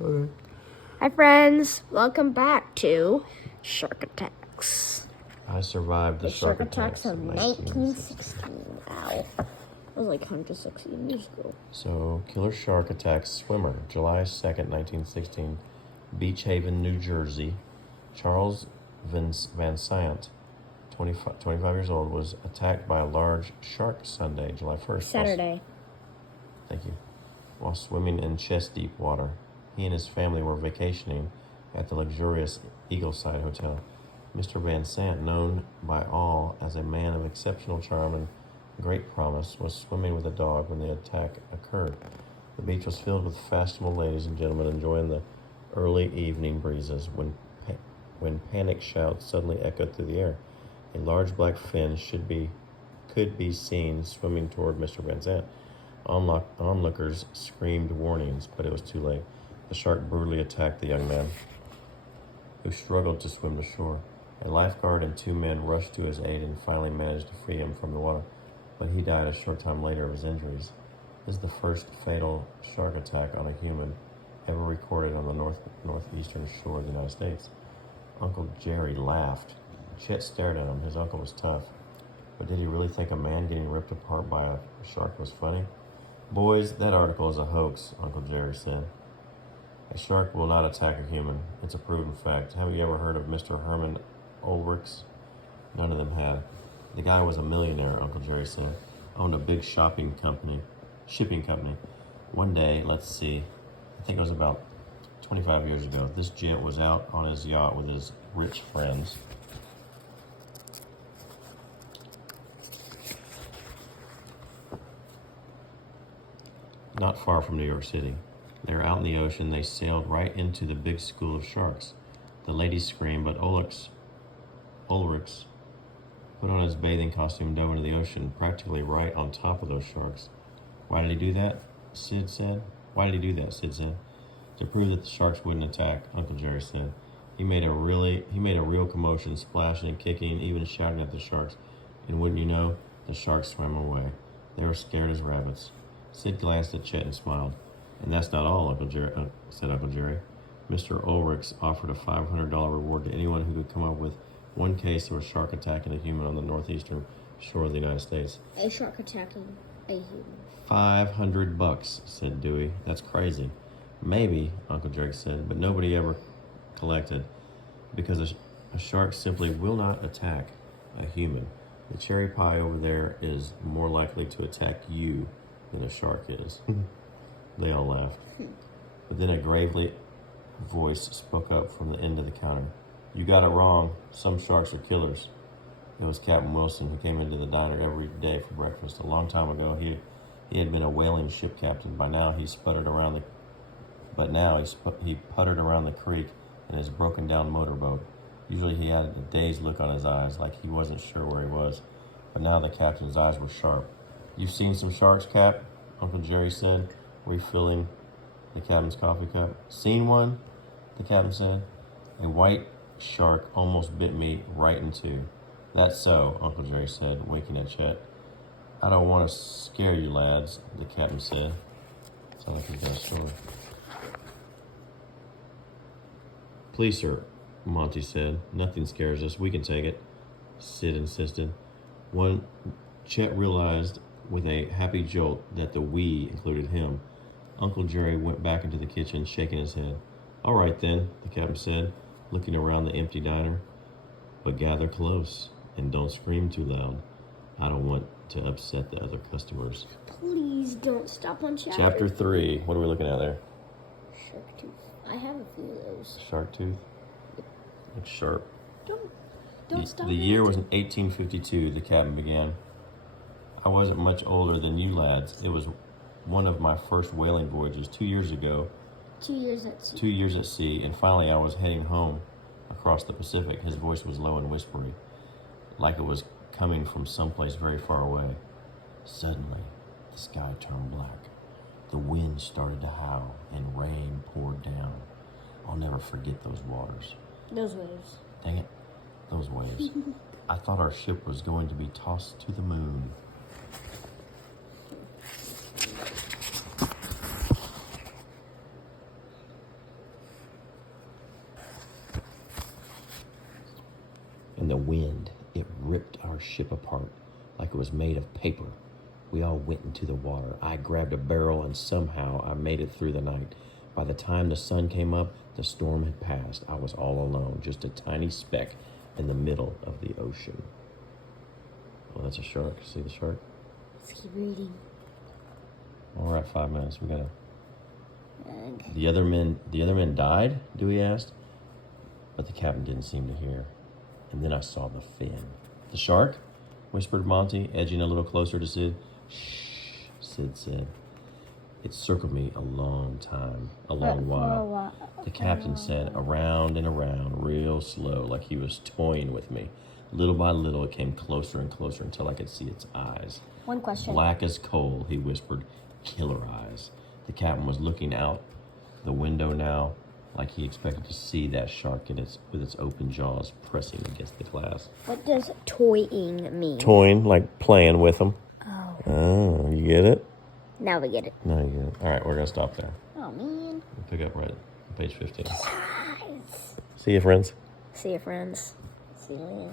Okay. Hi, friends. Welcome back to Shark Attacks. I survived the shark attacks of of 1916. Ow. That was like 116 years ago. So, killer shark attacks swimmer, July 2nd, 1916, Beach Haven, New Jersey. Charles Van Sant, 25 years old, was attacked by a large shark Sunday, July 1st. Saturday. Thank you. While swimming in chest-deep water. He and his family were vacationing at the luxurious Eagleside Hotel. Mr. Van Sant, known by all as a man of exceptional charm and great promise, was swimming with a dog when the attack occurred. The beach was filled with fashionable ladies and gentlemen enjoying the early evening breezes when panic shouts suddenly echoed through the air. A large black fin could be seen swimming toward Mr. Van Sant. Onlookers screamed warnings, but it was too late. The shark brutally attacked the young man, who struggled to swim to shore. A lifeguard and 2 men rushed to his aid and finally managed to free him from the water, but he died a short time later of his injuries. This is the first fatal shark attack on a human ever recorded on the northeastern shore of the United States. Uncle Jerry laughed. Chet stared at him. His uncle was tough. But did he really think a man getting ripped apart by a shark was funny? Boys, that article is a hoax, Uncle Jerry said. A shark will not attack a human. It's a proven fact. Haven't you ever heard of Mr. Herman Ulrichs? None of them had. The guy was a millionaire, Uncle Jerry said. Owned a big shipping company. One day, let's see, I think it was about 25 years ago, this gent was out on his yacht with his rich friends. Not far from New York City. They were out in the ocean. They sailed right into the big school of sharks. The ladies screamed, but Ulrichs put on his bathing costume and dove into the ocean, practically right on top of those sharks. Why did he do that? Sid said. To prove that the sharks wouldn't attack, Uncle Jerry said. He made a real commotion, splashing and kicking, even shouting at the sharks. And wouldn't you know, the sharks swam away. They were scared as rabbits. Sid glanced at Chet and smiled. And that's not all, said Uncle Jerry. Mr. Ulrichs offered a $500 reward to anyone who could come up with one case of a shark attacking a human on the northeastern shore of the United States. A shark attacking a human. $500, said Dewey. That's crazy. Maybe, Uncle Jerry said, but nobody ever collected because a shark simply will not attack a human. The cherry pie over there is more likely to attack you than a shark is. They all laughed. But then a gravely voice spoke up from the end of the counter. You got it wrong. Some sharks are killers. It was Captain Wilson, who came into the diner every day for breakfast. A long time ago, he had been a whaling ship captain. By now, he puttered around the creek in his broken down motorboat. Usually he had a dazed look on his eyes, like he wasn't sure where he was. But now the captain's eyes were sharp. You've seen some sharks, Cap? Uncle Jerry said, refilling the captain's coffee cup. Seen one? The captain said. A white shark almost bit me right in two. That's so, Uncle Jerry said, winking at Chet. I don't want to scare you, lads, the captain said. Sounds like he's got a story. Please, sir, Monty said. Nothing scares us. We can take it, Sid insisted. Chet realized with a happy jolt that the we included him. Uncle Jerry went back into the kitchen, shaking his head. All right, then, the captain said, looking around the empty diner. But gather close and don't scream too loud. I don't want to upset the other customers. Please don't stop on Chapter 3. What are we looking at there? Shark tooth. I have a few of those. Shark tooth? Looks sharp. Don't stop. The year was 1852, the captain began. I wasn't much older than you lads. It was one of my first whaling voyages 2 years ago. 2 years at sea. 2 years at sea, and finally I was heading home across the Pacific. His voice was low and whispery, like it was coming from someplace very far away. Suddenly, the sky turned black. The wind started to howl, and rain poured down. I'll never forget those waters. Those waves. Dang it, those waves. I thought our ship was going to be tossed to the moon. and the wind, it ripped our ship apart like it was made of paper. We all went into the water. I grabbed a barrel and somehow I made it through the night. By the time the sun came up, the storm had passed. I was all alone, just a tiny speck in the middle of the ocean. Oh, that's a shark. See the shark? Let's keep reading. Well, we're at 5 minutes. We gotta. Okay. The other men died? Dewey asked. But the captain didn't seem to hear. And then I saw the fin. The shark? Whispered Monty, edging a little closer to Sid. Shh, Sid said. It circled me a long time, a long while. The captain said, around and around, real slow, like he was toying with me. Little by little, it came closer and closer until I could see its eyes. One question. Black as coal, he whispered. Killer eyes. The captain was looking out the window now, like he expected to see that shark with its open jaws pressing against the glass. What does toying mean? Toying, like playing with them. Oh. Oh, you get it? Now we get it. No, you get it. All right, we're going to stop there. Oh, man. We'll pick up right at page 15. Guys. See you, friends. See you, friends. See you later.